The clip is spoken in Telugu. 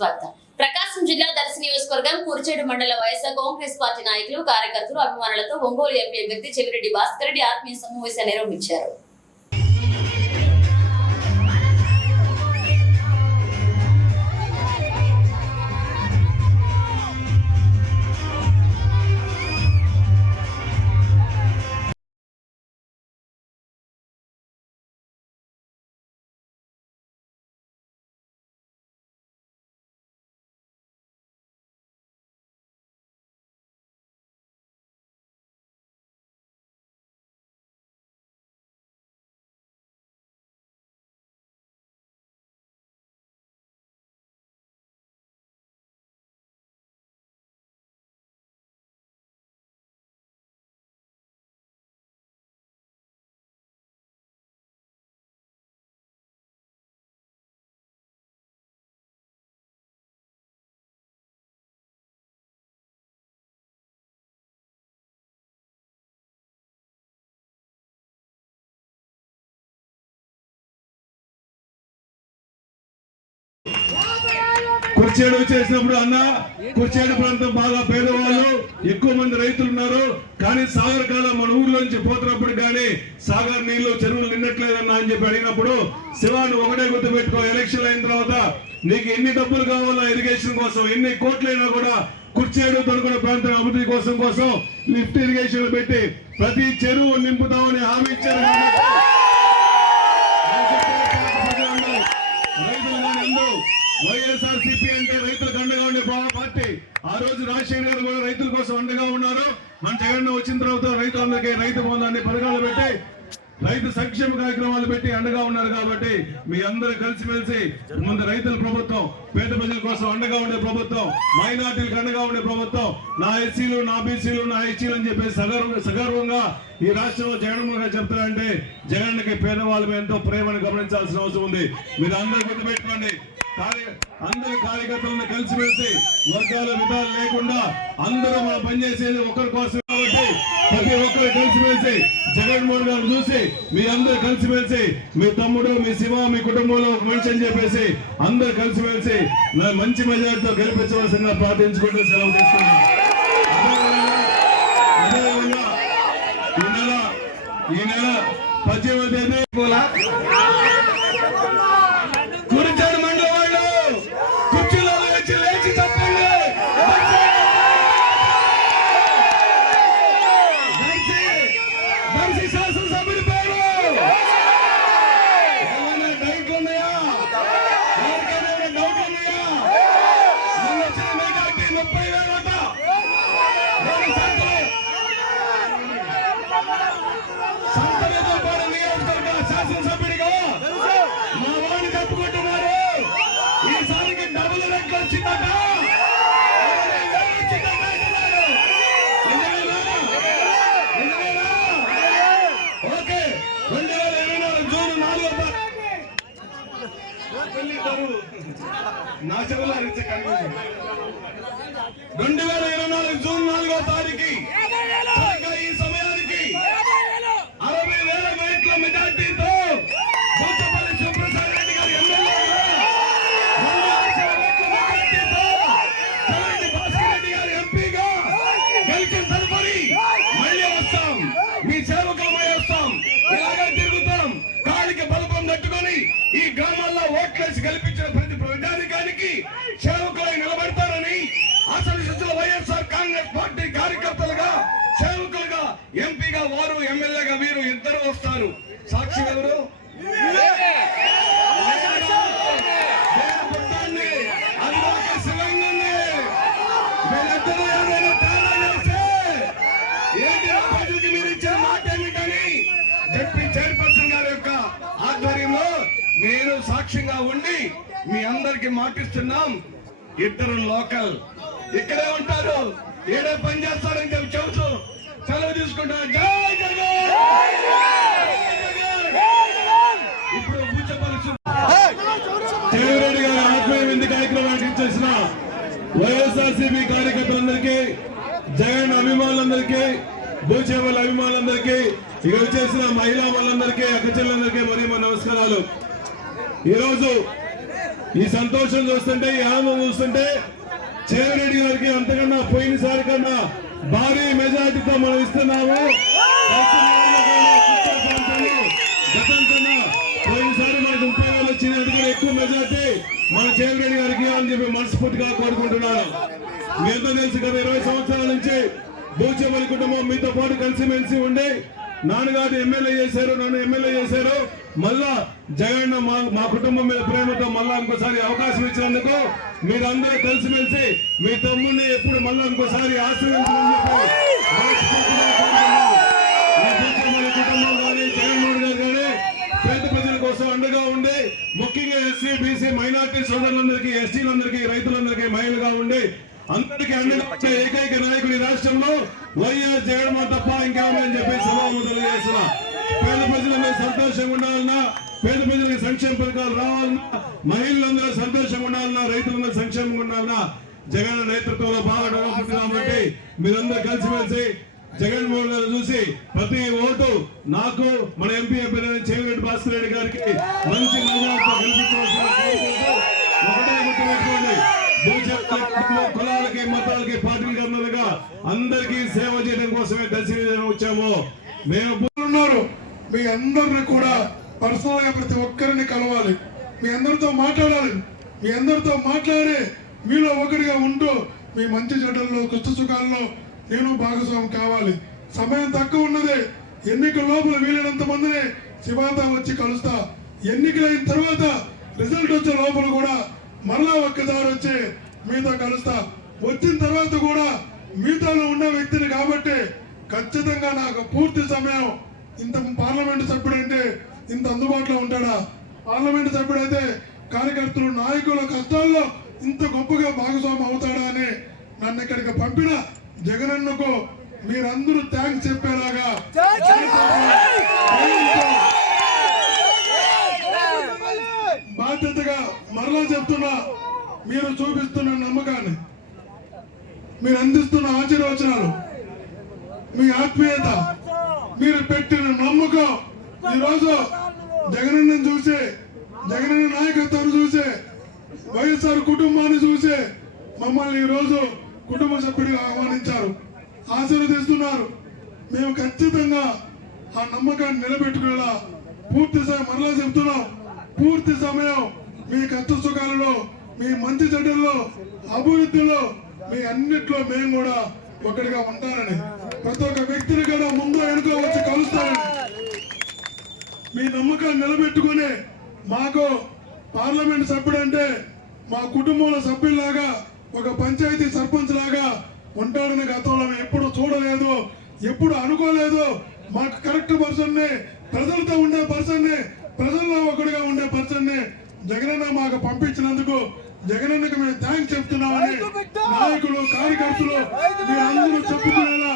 స్వాగతం. ప్రకాశం జిల్లా దర్శి నియోజకవర్గం కురిచేడు మండల వైఎస్ఆర్ కాంగ్రెస్ పార్టీ నాయకులు కార్యకర్తలు అభిమానులతో ఒంగోలు ఎంపీ అభ్యర్థి చెవిరెడ్డి భాస్కర్ రెడ్డి ఆత్మీయ సమావేశాన్ని నిర్వహించారు. కుర్చేడు చేసినప్పుడు అన్న కుర్చేడు ప్రాంతం బాగా పేదవాళ్ళు ఎక్కువ మంది రైతులు ఉన్నారు కానీ సాగర్ కాలం మన ఊర్లో నుంచి పోతున్నప్పుడు కానీ సాగర్ నీళ్ళు చెరువులు నిన్నట్లేదన్నా అని చెప్పి అడిగినప్పుడు శివాను ఒకటే గుర్తు పెట్టుకో ఎలక్షన్ అయిన తర్వాత నీకు ఎన్ని డబ్బులు కావాలో ఇరిగేషన్ కోసం ఎన్ని కోట్లైనా కూడా కుర్చేడు తొడుగుల ప్రాంతం అభివృద్ధి కోసం కోసం లిఫ్ట్ ఇరిగేషన్ పెట్టి ప్రతి చెరువు నింపుతామని హామీ ఇచ్చారు. వైఎస్ఆర్ సిపి అంటే రైతులకు అండగా ఉండే పార్టీ. ఆ రోజు రాజశేఖర్ గారు కూడా రైతుల కోసం అండగా ఉన్నారు. మన జగన్ వచ్చిన తర్వాత రైతులకి రైతు బంధాన్ని పథకాలు పెట్టి రైతు సంక్షేమ కార్యక్రమాలు పెట్టి అండగా ఉన్నారు కాబట్టి మీ అందరూ కలిసిమెలిసి ముందు రైతుల ప్రభుత్వం పేద ప్రజల కోసం అండగా ఉండే ప్రభుత్వం మైనార్టీలకు అండగా ఉండే ప్రభుత్వం నా ఎస్సీలు నా బీసీలు నా ఎస్సీలు అని చెప్పి సగర్వంగా ఈ రాష్ట్రంలో జగన్మోహన్ గారు చెప్తారంటే జగన్కి పేదవాళ్ళ ఎంతో ప్రేమను గమనించాల్సిన అవసరం ఉంది. మీరు అందరూ గుర్తుపెట్టుకోండి. అందరి కార్యకర్తలను కలిసి పెడితే వర్గాల విధాలు లేకుండా అందరూ మనం పనిచేసేది ఒకరి కోసం కాబట్టి ప్రతి ఒక్కరు కలిసి మెలిసి జగన్మోహన్ గారు చూసి మీ అందరు కలిసి మెలిసి మీ తమ్ముడు మీ శివ మీ కుటుంబంలో ఒక మనిషి అని చెప్పేసి అందరు కలిసి మెలిసి నా మంచి మెజార్టీతో గెలిపించవలసిందిగా ప్రార్థించుకుంటూ సెలవు తీసుకున్నాను అదేవిధంగా ఈ నెల ఈ నెల పద్దెనిమిది తేదీ నియోజకవర్గ కార్యకర్తలుగా సేవకులుగా ఎంపీగా వారు ఎమ్మెల్యేగా వీరు ఇద్దరు వస్తారు. సాక్షి ఎవరు? మాట చెప్పి నేను సాక్ష్యంగా ఉండి మీ అందరికి మాటిస్తున్నాం. ఇద్దరు లోకల్. ఇక్కడే ఉంటారు. ఏడే పని చేస్తాడని చెప్పి చెబుతూ సెలవు తీసుకుంటా. జై జగన్! ఇప్పుడు పూచపరుచు దేవిరెడ్డి గారి ఆత్మీయ విందు కార్యక్రమానికి ఇచ్చేసిన వైఎస్ఆర్సీపీ కార్యకర్తలందరికీ జగన్ అభిమానులందరికీ భూచేపల అభిమానులందరికీ ఇక వచ్చేసిన మహిళా వాళ్ళందరికీ అక్కచెల్లందరికీ మరి మా నమస్కారాలు. ఈరోజు ఈ సంతోషం చూస్తుంటే ఈ ఆనందం చూస్తుంటే చేవరెడ్డి గారికి అంతకన్నా పోయినసారి కన్నా భారీ మెజార్టీతో మనం ఇస్తున్నాము గతం కన్నా పోయినసారి మనకు ముప్పై వేలు వచ్చింది అందుకని ఎక్కువ మెజార్టీ మన చేవరెడ్డి గారికి అని చెప్పి మనస్ఫూర్తిగా కోరుకుంటున్నాను మీతో తెలుసు కదా ఇరవై సంవత్సరాల నుంచి భూచేపల్లి కుటుంబం మీతో పాటు కలిసిమెలిసి ఉండి నాన్నగారు ఎమ్మెల్యే చేశారు నన్ను ఎమ్మెల్యే చేశారు. మళ్ళా జగన్ మా మా కుటుంబం మీద ప్రేమతో మళ్ళా ఇంకోసారి అవకాశం ఇచ్చినందుకు మీరందరూ కలిసిమెలిసి మీ తమ్ముడిని ఎప్పుడు మళ్ళా ఇంకోసారి ఆశీర్వదించమని కుటుంబం కానీ జగన్మోహన్ గారు కానీ పేద ప్రజల కోసం అండగా ఉండి ముఖ్యంగా ఎస్సీ బీసీ మైనార్టీ సోదరులందరికీ ఎస్టీలందరికీ రైతులందరికీ మహిళగా ఉండి అందరికీ అండగా ఏకైక నాయకుడు ఈ రాష్ట్రంలో వైఎస్ జగన్మోహన్ తప్ప ఇంకేమని చెప్పి సభాము తెలియజేస్తున్నా. పేద ప్రజలందరూ సంతోషంగా ఉండాలన్నా పేద ప్రజలకు సంక్షేమ పథకాలు రావాలన్నా మహిళలందరూ సంతోషంగా ఉండాలన్నా రైతులందరూ సంక్షేమంగా ఉండాలన్నా జగన్ నేతృత్వంలో బాగా డెవలప్ కాబట్టి మీరందరూ కలిసిమెలిసి జగన్మోహన్ గారు చూసి ప్రతి ఓటు నాకు మన ఎంపీ ఎంపీ చేమిరెడ్డి భాస్కర్ రెడ్డి గారికి మంచి మెజార్టీతో అందరికీ సేవ చేయడం కోసమే దర్శనం వచ్చాము. మేము ఉన్నారు మీ అందరిని కూడా పర్సనల్గా ప్రతి ఒక్కరిని కలవాలి. మీ అందరితో మాట్లాడాలి. మీ అందరితో మాట్లాడి మీలో ఒకరిగా ఉంటూ మీ మంచి చెడ్డల్లో కృష్ణ సుఖాల్లో నేను భాగస్వామి కావాలి. సమయం తక్కువ ఉన్నది. ఎన్నికల లోపల వీలైనంత మందిని శివాత వచ్చి కలుస్తా. ఎన్నికలైన తర్వాత రిజల్ట్ వచ్చే లోపల కూడా మరలా ఒక్కసారి వచ్చి మీతో కలుస్తా. వచ్చిన తర్వాత కూడా మీతోలో ఉన్న వ్యక్తిని కాబట్టి ఖచ్చితంగా నాకు పూర్తి సమయం ఇంత పార్లమెంటు సభ్యుడంటే ఇంత అందుబాటులో ఉంటాడా? పార్లమెంటు సభ్యుడైతే కార్యకర్తలు నాయకుల కష్టాల్లో ఇంత గొప్పగా భాగస్వామి అవుతాడా అని నన్ను ఇక్కడికి పంపిన జగనన్నకు మీరందరూ థ్యాంక్స్ చెప్పేలాగా. బాధ్యతగా మరలా చెప్తున్నా మీరు చూపిస్తున్న నమ్మకాన్ని. మీరు అందిస్తున్న ఆశీర్వచనాలు. మీ ఆత్మీయత మీరు పెట్టిన నమ్మకం. ఈరోజు జగనన్న చూసి జగనన్న నాయకత్వాన్ని చూసి వైఎస్ఆర్ కుటుంబాన్ని చూసి మమ్మల్ని ఈరోజు కుటుంబ సభ్యుడిగా ఆహ్వానించారు. ఆశీర్వదిస్తున్నారు. మేము ఖచ్చితంగా ఆ నమ్మకాన్ని నిలబెట్టుకునేలా పూర్తి సమయం మరలా చెప్తున్నాం. పూర్తి సమయం మీ కష్ట సుఖాలలో మీ మంచి చెడ్డల్లో అభివృద్ధిలో మీ అన్నిట్లో మేము కూడా ఒకటిగా ఉంటానని ప్రతి ఒక్క వ్యక్తిని కూడా ముందు వెనుక వచ్చి కలుస్తానని. మీ నమ్మకాన్ని నిలబెట్టుకుని మాకు పార్లమెంట్ సభ్యుడు అంటే మా కుటుంబంలో సభ్యుల్లాగా ఒక పంచాయతీ సర్పంచ్ లాగా ఉంటాడని గతంలో మేము ఎప్పుడు చూడలేదు ఎప్పుడు అనుకోలేదు. మాకు కరెక్ట్ పర్సన్ని ప్రజలతో ఉండే పర్సన్ని ప్రజల్లో ఒకటిగా ఉండే పర్సన్ని జగనన్న మాకు పంపించినందుకు జగనన్నకు మేము థ్యాంక్స్ చెప్తున్నామని నాయకులు కార్యకర్తలు మీరందరూ చెప్పుకునేలా